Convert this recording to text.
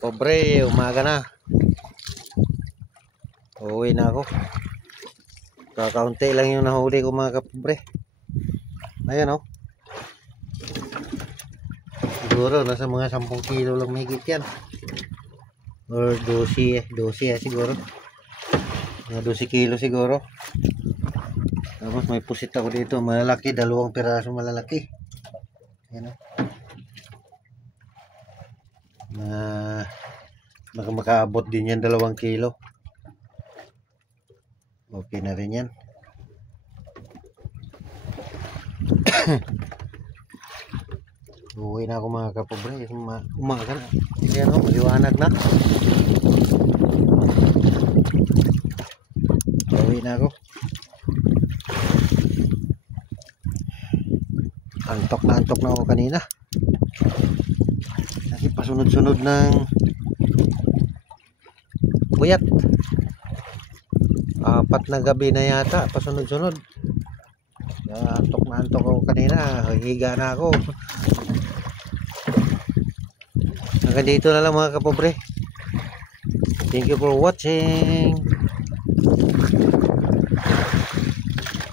Pobre, umaga na. Uuwi na ako. Kakaunti lang yung nahuli ko mga kapobre. Ayan oh. Siguro nasa mga 10 kilo lang mahigit yan. Or 12 siguro. Mga 12 kilo siguro. Tapos may pusit ako dito. Malalaki, 2 piraso malalaki. Ayan oh. Baka makaabot din yan 2 kilo. Okay na rin yan. Uwi na ako mga kapobre. Umaga na. Ayan o, maliwanag na. Uwi na ako. Antok na ako kanina. Kasi pasunod-sunod ng buyat. 4 na gabi na yata, pasunod-sunod. Antok ako kanina. Higa na ako. Hanggang dito na lang mga kapobre. Thank you for watching.